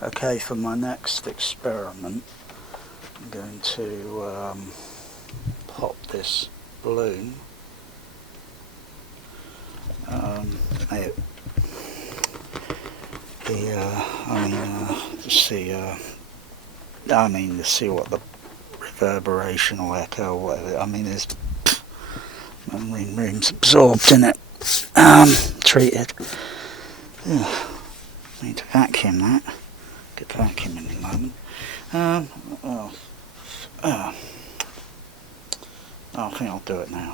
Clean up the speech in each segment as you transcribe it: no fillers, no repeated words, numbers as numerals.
Okay, for my next experiment, I'm going to pop this balloon. To see what the reverberation or echo or whatever. I mean, there's room's absorbed in it, treated. Ugh. Need to vacuum that. Get the vacuum in a moment. I think I'll do it now.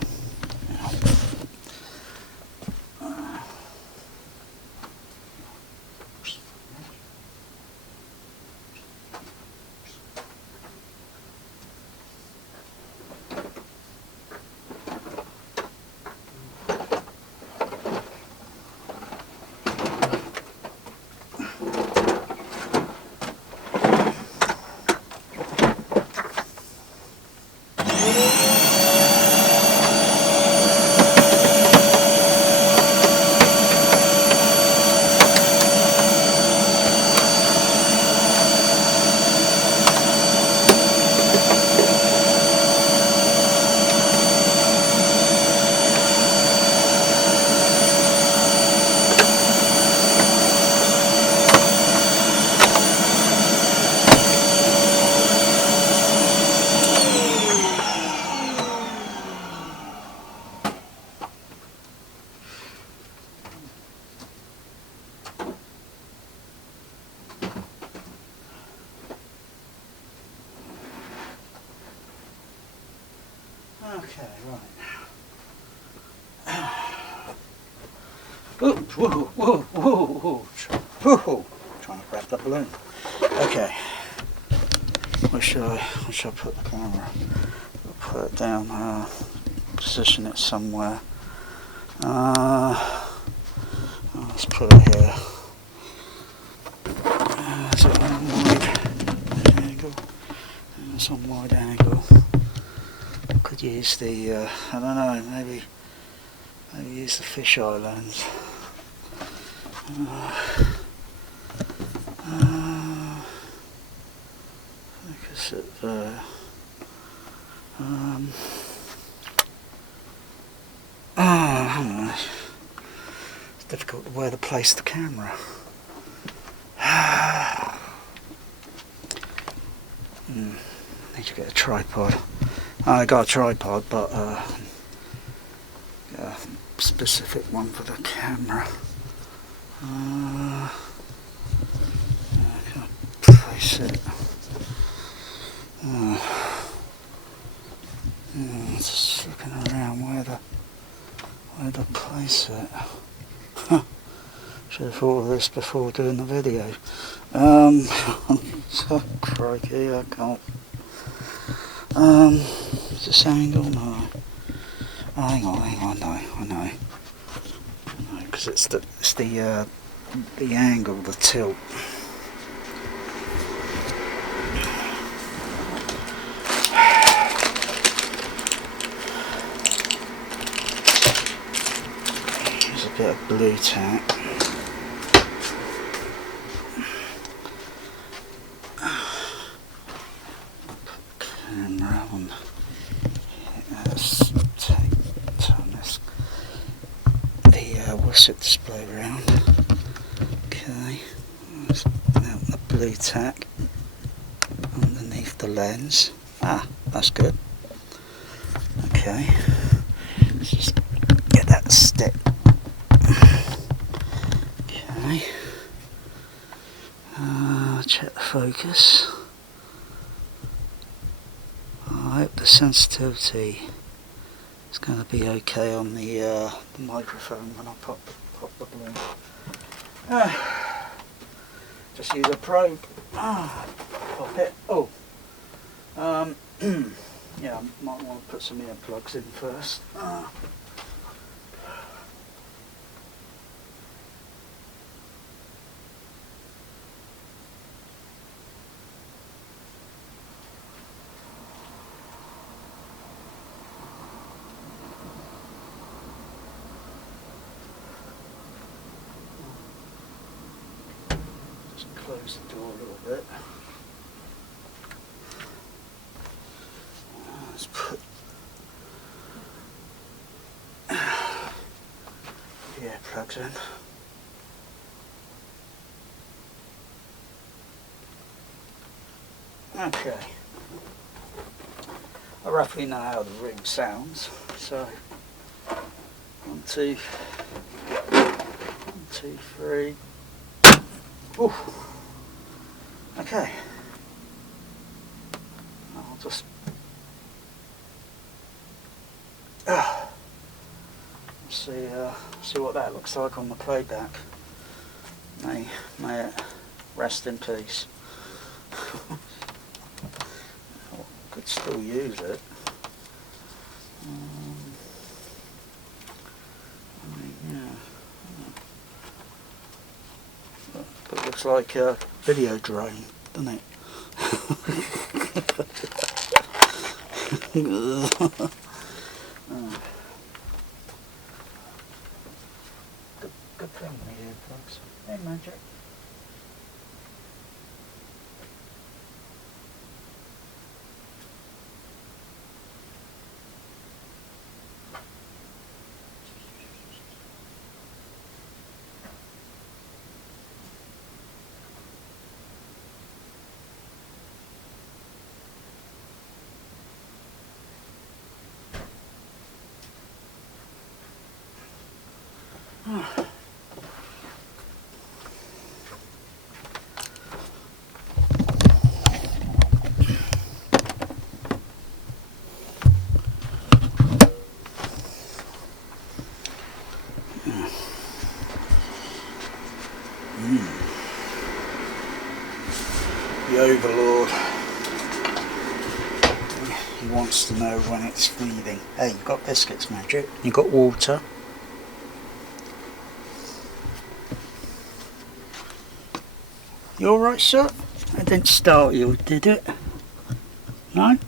Okay, right. Whoa. Trying to grab the balloon. Okay. Where should I put the camera? I'll put it down, position it somewhere. Let's put it here. It's on wide angle. It's on wide angle. Could use the, I don't know, maybe use the fisheye lens. Focus it there. It's difficult to where to place the camera. Need to get a tripod. I got a tripod, but a specific one for the camera. I can't place it. Just looking around where to place it. Should have thought of this before doing the video. So crikey, I can't. Is this angle? No. Oh, hang on, I know. Because it's the angle, the tilt. There's a bit of blue tack. Camera on. Let's turn this. The whistle display round. Okay. Let's mount the blue tack underneath the lens. That's good. Okay. Let's just get that stick. Okay. Check the focus. I hope the sensitivity is going to be okay on the microphone when I pop the balloon. Just use a probe. Pop it. Yeah, I might want to put some earplugs in first. Just close the door a little bit. Let's put the air plugs in. Okay. I roughly know how the rig sounds, so 1, 2, 1, 2, 3. Ooh. Okay. I'll just see what that looks like on the playback. May it rest in peace. Could still use it. I mean, yeah. But it looks like a video drone, doesn't it? Good thing the earplugs. Hey, Magic. The Overlord. He wants to know when it's feeding. Hey, you've got biscuits, Magic. You've got water. You alright, sir? I didn't start you, did it? No?